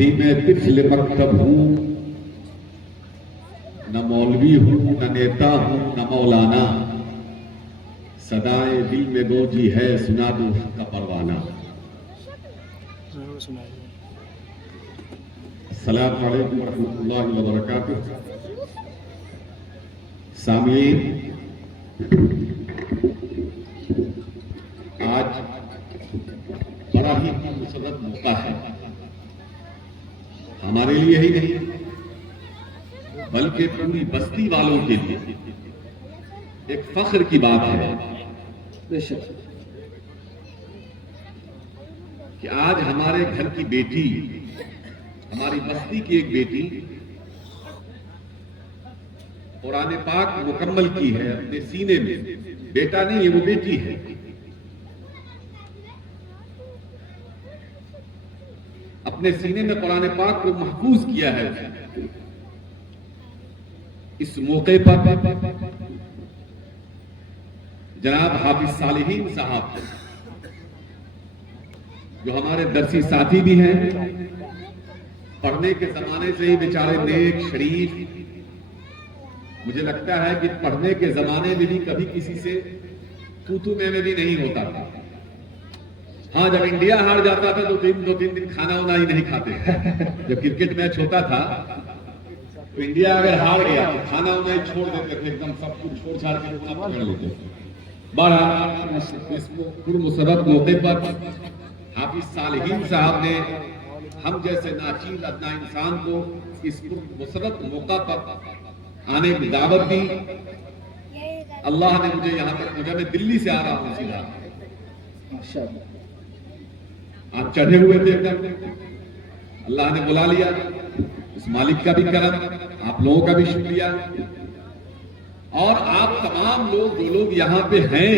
بھی میں طفل مکتب ہوں، نہ مولوی ہوں نہ نیتا ہوں نہ مولانا، صدائے دل میں گونجی ہے سنا دو کا پروانہ۔ السلام علیکم ورحمۃ اللہ وبرکاتہ۔ سامعین، آج بڑا ہی خوبصورت موقع ہے، ہمارے لیے ہی نہیں بلکہ پوری بستی والوں کے لیے ایک فخر کی بات ہے کہ آج ہمارے گھر کی بیٹی، ہماری بستی کی ایک بیٹی قرآن پاک مکمل کی ہے اپنے سینے میں۔ بیٹا نہیں ہے، وہ بیٹی ہے۔ اپنے سینے میں قرآن پاک کو محفوظ کیا ہے۔ اس موقع پر جناب حافظ صالحین صاحب، جو ہمارے درسی ساتھی بھی ہیں، پڑھنے کے زمانے سے ہی بیچارے نیک شریف، مجھے لگتا ہے کہ پڑھنے کے زمانے میں بھی کبھی کسی سے تو میں بھی نہیں ہوتا تھا۔ ہاں، جب انڈیا ہار جاتا تھا تو دو تین دن کھانا وانا ہی نہیں کھاتے۔ جب کرکٹ میچ ہوتا تھا تو انڈیا اگر ہار گیا تو کھانا وانا ہی چھوڑ دیتے تھے، ایک دم سب کچھ چھوڑ چھاڑ کے اپنا پکڑ لیتے تھے۔ بڑا اس پرمسرت موقع پر حافظ صالحین صاحب نے ہم جیسے ناچیز ادنا انسان کو اس پرمسرت موقع پر آنے کی دعوت دی۔ اللہ نے مجھے یہاں تک پہنچا، میں دلی سے آ رہا ہوں سیدھا، آپ چڑھے ہوئے تھے، اللہ نے بلا لیا۔ اس مالک کا بھی کرم، آپ لوگوں کا بھی شکریہ، اور آپ تمام لوگ جو لوگ یہاں پہ ہیں،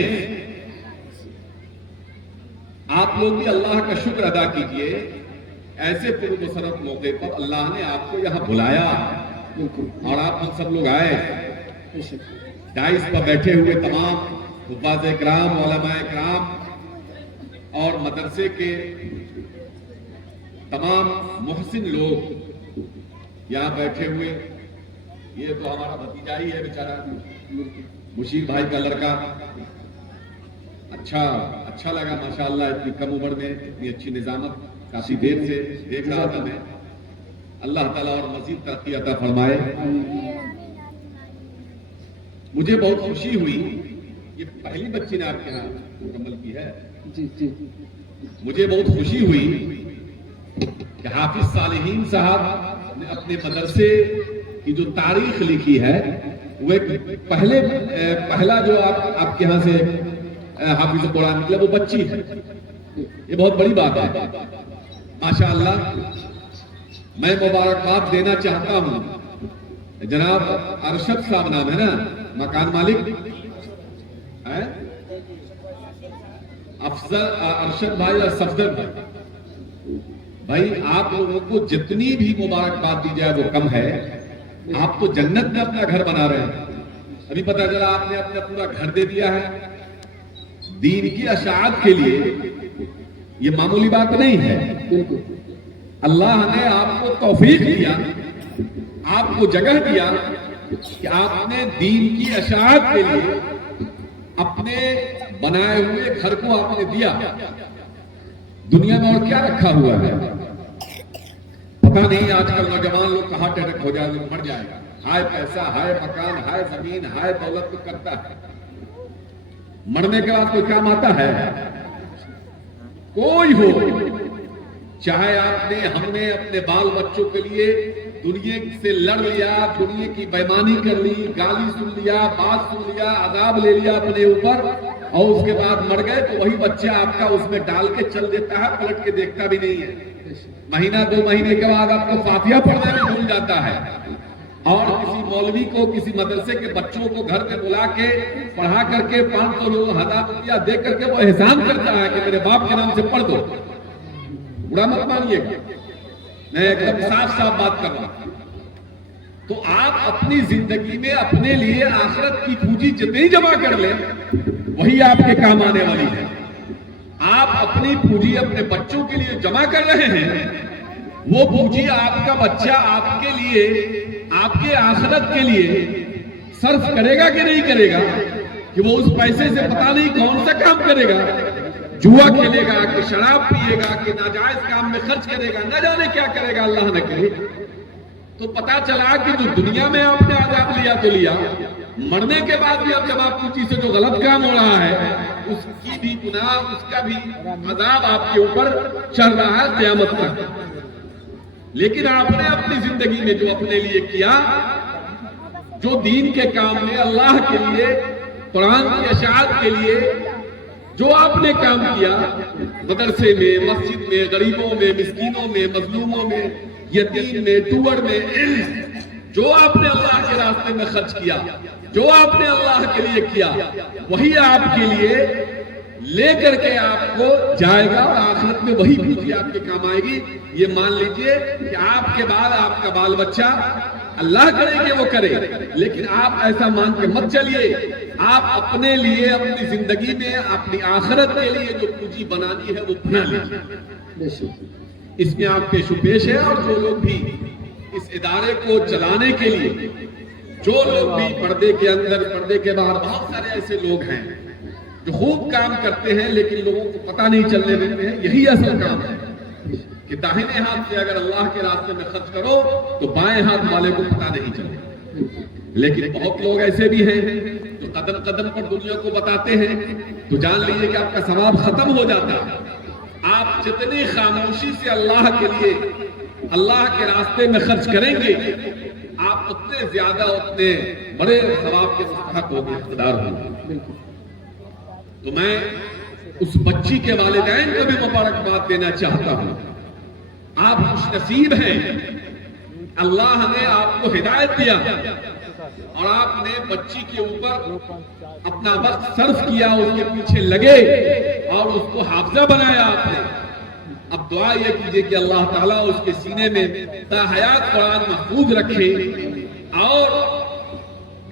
آپ لوگ بھی اللہ کا شکر ادا کیجئے۔ ایسے پرمسرت موقع پر اللہ نے آپ کو یہاں بلایا اور آپ ہم سب لوگ آئے۔ ڈائس پر بیٹھے ہوئے تمام حفاظ اکرام، علماء اکرام اور مدرسے کے تمام محسن لوگ یہاں بیٹھے ہوئے۔ یہ تو ہمارا بھتیجا ہی ہے بیچارہ، مشیر بھائی کا لڑکا۔ اچھا لگا ماشاءاللہ، اتنی کم عمر میں اتنی اچھی نظامت، کافی دیر سے دیکھ رہا تھا میں۔ اللہ تعالیٰ اور مزید ترقی عطا فرمائے۔ مجھے بہت خوشی ہوئی، یہ پہلی بچی نے آپ کے یہاں مکمل کی ہے۔ مجھے بہت خوشی ہوئی کہ حافظ صالحین صاحب نے اپنے مدرسے کی جو تاریخ لکھی ہے، وہ ایک پہلا جو آپ کے یہاں سے حافظ قرآن نکلا وہ بچی ہے۔ یہ بہت بڑی بات ہے ماشاءاللہ۔ میں مبارکباد دینا چاہتا ہوں، جناب ارشد صاحب نام ہے نا، مکان مالک افضل ارشد بھائی اور صفدر بھائی، آپ لوگوں کو جتنی بھی مبارکباد دی جائے وہ کم ہے۔ آپ تو جنت میں اپنا گھر بنا رہے ہیں۔ ابھی پتہ چلا آپ نے اپنا پورا گھر دے دیا ہے دین کی اشاعت کے لیے۔ یہ معمولی بات نہیں ہے۔ اللہ نے آپ کو توفیق دیا، آپ کو جگہ دیا کہ آپ نے دین کی اشاعت کے لیے اپنے بنائے ہوئے گھر کو آپ نے دیا۔ دنیا میں اور کیا رکھا ہوا ہے؟ پتہ نہیں آج کل نوجوان لوگ کا ہارٹ اٹیک ہو جائے گا، مر جائے گا۔ ہائے پیسہ، ہائے مکان، ہائے زمین، ہائے دولت تو کرتا ہے، مرنے کے بعد کوئی کام آتا ہے؟ کوئی ہو، چاہے ہم نے اپنے بال بچوں کے لیے دنیا سے لڑ لیا، دنیا کی بےمانی کر لی، گالی سن لیا، بات سن لیا، عذاب لے لیا اپنے اوپر، اور اس کے بعد مر گئے تو وہی بچہ آپ کا اس میں ڈال کے چل دیتا ہے، پلٹ کے دیکھتا بھی نہیں ہے۔ مہینہ دو مہینے کے بعد آپ کو فاتحہ پڑھنا بھی بھول جاتا ہے۔ اور کسی مولوی کو، کسی مدرسے کے بچوں کو گھر میں بلا کے پڑھا کر کے 500 روپیہ 1000 روپیہ دے کر کے وہ احسان کرتا ہے کہ میرے باپ کے نام سے پڑھ دو۔ برا مت مانیے گا، میں ایک دم صاف بات کر رہا ہوں۔ تو آپ اپنی زندگی میں اپنے لیے آخرت کی پونجی جتنی جمع کر لیں وہی آپ کے کام آنے والی ہے۔ آپ اپنی پونجی اپنے بچوں کے لیے جمع کر رہے ہیں وہ پونجی آپ کا بچہ آپ کے لیے، آپ کے آخرت کے لیے صرف کرے گا کہ نہیں کرے گا، کہ وہ اس پیسے سے پتہ نہیں کون سا کام کرے گا، جوا کھیلے گا کہ شراب پیے گا کہ ناجائز کام میں خرچ کرے گا، نہ جانے کیا کرے گا، اللہ نہ کرے۔ تو پتا چلا کہ جو دنیا میں آپ نے عذاب لیا تو لیا، مرنے کے بعد بھی اب جب آپ کی چیز سے جو غلط کام ہو رہا ہے اس کی بھی گناہ، اس کا بھی عذاب آپ کے اوپر چل رہا ہے قیامت تک۔ لیکن آپ نے اپنی زندگی میں جو اپنے لیے کیا، جو دین کے کام میں، اللہ کے لیے، قرآن کی اشاعت کے لیے جو آپ نے کام کیا، مدرسے میں، مسجد میں، غریبوں میں، مسکینوں میں، مظلوموں میں، یتیم میں، ٹور میں، جو آپ نے اللہ کے راستے میں خرچ کیا، جو آپ نے اللہ کے لیے کیا، وہی آپ کے لیے لے کر کے آپ کو جائے گا، اور آخرت میں وہی پونجی آپ کے کام آئے گی۔ یہ مان لیجئے کہ آپ کے بعد آپ کا بال بچہ اللہ کرے کہ وہ کرے، لیکن آپ ایسا مان کے مت چلیے، آپ اپنے لیے، اپنی زندگی میں، اپنی آخرت کے لیے جو پونجی بنانی ہے وہ بنا لیجیے۔ اس میں آپ پیش و پیش ہے، اور جو لوگ بھی اس ادارے کو چلانے کے لیے، جو لوگ بھی پردے کے اندر، پردے کے باہر، بہت سارے ایسے لوگ ہیں جو خوب کام کرتے ہیں لیکن لوگوں کو پتہ نہیں چلنے دیتے ہیں۔ یہی اصل کام ہے کہ داہنے ہاتھ سے اگر اللہ کے راستے میں خرچ کرو تو بائیں ہاتھ والے کو پتہ نہیں چلے۔ لیکن بہت لوگ ایسے بھی ہیں جو قدم قدم پر دنیا کو بتاتے ہیں، تو جان لیجیے کہ آپ کا ثواب ختم ہو جاتا ہے۔ آپ جتنی خاموشی سے اللہ کے لیے، اللہ کے راستے میں خرچ کریں گے، آپ اتنے زیادہ، اتنے بڑے ثواب کے مستحق ہوگے، حقدار ہوں۔ تو میں اس بچی کے والدین کو بھی مبارکباد دینا چاہتا ہوں۔ آپ خوش نصیب ہیں، اللہ نے آپ کو ہدایت دیا اور آپ نے بچی کے اوپر اپنا وقت صرف کیا، اس کے پیچھے لگے اور اس کو حافظہ بنایا آپ نے۔ اب دعا یہ کیجئے کہ اللہ تعالیٰ اس کے سینے میں تا حیات قرآن محفوظ رکھے، اور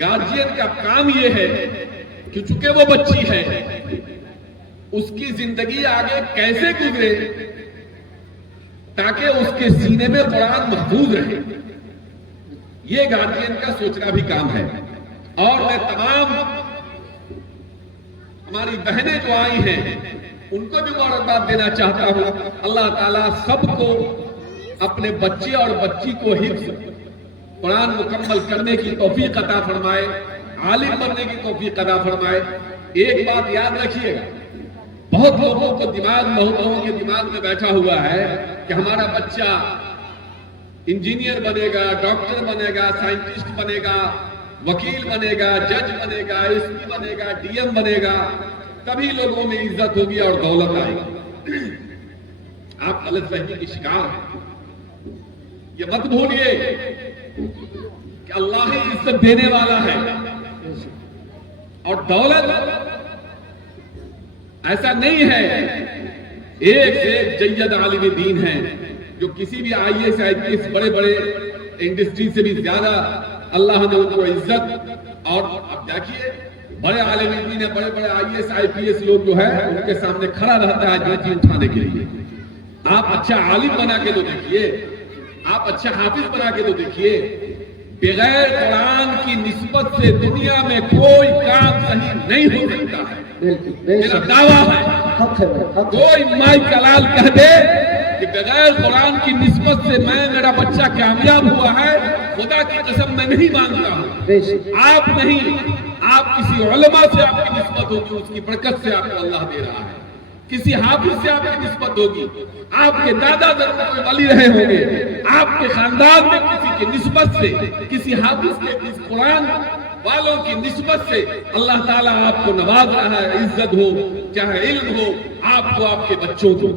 گارجین کا کام یہ ہے کہ چونکہ وہ بچی ہے، اس کی زندگی آگے کیسے گزرے تاکہ اس کے سینے میں قرآن محفوظ رہے، یہ گارجین کا سوچنا بھی کام ہے۔ اور میں تمام ہماری بہنیں جو آئی ہیں ان کو بھی مبارکباد دینا چاہتا ہوں۔ اللہ تعالیٰ سب کو اپنے بچے اور بچی کو حفظ قرآن مکمل کرنے کی توفیق عطا فرمائے، عالم بننے کی توفیق عطا فرمائے۔ ایک بات یاد رکھیے گا، بہت لوگوں کے دماغ میں بیٹھا ہوا ہے کہ ہمارا بچہ انجینئر بنے گا، ڈاکٹر بنے گا، سائنٹسٹ بنے گا، وکیل بنے گا، جج بنے گا، ایس پی بنے گا، ڈی ایم بنے گا، تبھی لوگوں میں عزت ہوگی اور دولت آئے گی۔ آپ غلط فہمی کی شکار ہیں۔ یہ مت بھولیے کہ اللہ ہی عزت دینے والا ہے، اور دولت ایسا نہیں ہے۔ ایک سے ایک جید عالم دین ہیں جو کسی بھی I S I P S بڑے بڑے انڈسٹری سے بھی زیادہ اللہ نے ان کو عزت، اور اب دیکھیے بڑے عالم دین ہیں، بڑے بڑے I S I P S لوگ جو ہے ان کے سامنے کھڑا رہتا ہے جوتی اٹھانے کے لیے۔ آپ اچھا عالم بنا کے تو دیکھیے، آپ اچھا حافظ بنا کے تو دیکھیے، بغیر قرآن کی نسبت سے دنیا میں کوئی کام صحیح نہیں ہو سکتا ہے۔ میرا دعویٰ ہے، کوئی مائی کلال کہہ دے کہ بغیر قرآن کی نسبت سے میرا بچہ کامیاب ہوا ہے، خدا کی قسم میں نہیں مانتا ہوں۔ آپ نہیں، آپ کسی علماء سے آپ کی نسبت ہوگی، اس کی برکت سے آپ کو اللہ دے رہا ہے۔ کسی حافظ سے آپ کی نسبت ہوگی، آپ کے دادا دادا ولی رہے ہوں گے، آپ کے خاندان میں کسی کی نسبت سے، کسی حافظ کے، کسی قرآن والوں کی نسبت سے اللہ تعالیٰ آپ کو نواز رہا ہے۔ عزت ہو چاہے علم ہو، آپ کو، آپ کے بچوں کو،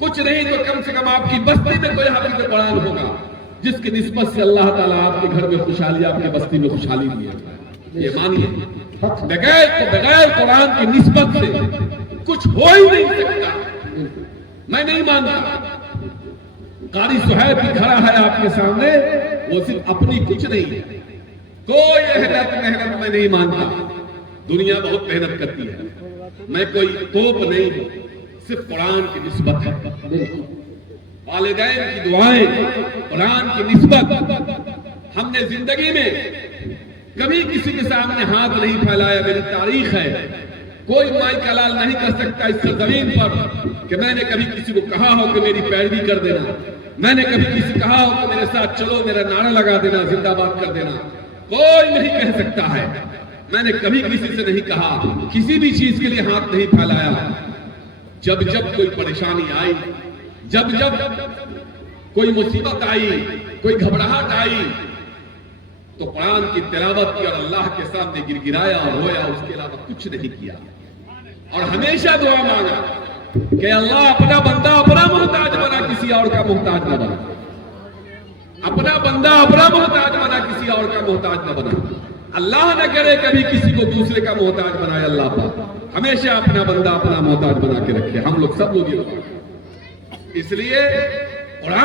کچھ نہیں تو کم سے کم آپ کی بستی میں کوئی حافظ قرآن ہوگا جس کی نسبت سے اللہ تعالیٰ آپ کے گھر میں خوشحالی، آپ کے بستی میں خوشحالی دیا۔ یہ مانیے، بغیر قرآن کی نسبت سے کچھ ہو ہی نہیں سکتا۔ میں نہیں مانتا۔ قاری صہیب بھی کھڑا ہے آپ کے سامنے، وہ صرف اپنی کچھ نہیں ہے، کوئی محنت میں نہیں مانتا۔ دنیا بہت محنت کرتی ہے، میں کوئی توپ نہیں ہوں، صرف قرآن کی نسبت ہے۔ والدین کی دعائیں، قرآن کی نسبت. ہم نے زندگی میں کبھی کسی کے سامنے ہاتھ نہیں پھیلایا. میری تاریخ ہے، کوئی مائی کا لال نہیں کر سکتا اس سرزمین پر کہ میں نے کبھی کسی کو کہا ہو کہ میری پیروی کر دینا، میں نے کبھی کسی کہا ہو کہ میرے ساتھ چلو، میرا نعرہ لگا دینا، زندہ باد کر دینا. کوئی نہیں کہہ سکتا ہے. میں نے کبھی کسی سے نہیں کہا، کسی بھی چیز کے لیے ہاتھ نہیں پھیلایا. جب جب کوئی پریشانی آئی، جب جب کوئی مصیبت آئی، کوئی گھبراہٹ آئی، تو قرآن کی تلاوت کی اور اللہ کے سامنے گر گرایا اور رویا، اس کے علاوہ کچھ نہیں کیا. اور ہمیشہ دعا مانگا کہ اللہ اپنا بندہ اپنا محتاج بنا، کسی اور کا محتاج نہ بنا. اپنا بندہ اپنا محتاج بنا، کسی اور کا محتاج نہ بنا. اللہ نہ کرے کبھی کسی کو دوسرے کا محتاج بنائے. اللہ پاک ہمیشہ اپنا بندہ اپنا محتاج بنا کے رکھے. ہم لوگ سب لوگ یہ دعا کریں. اس لیے قرآن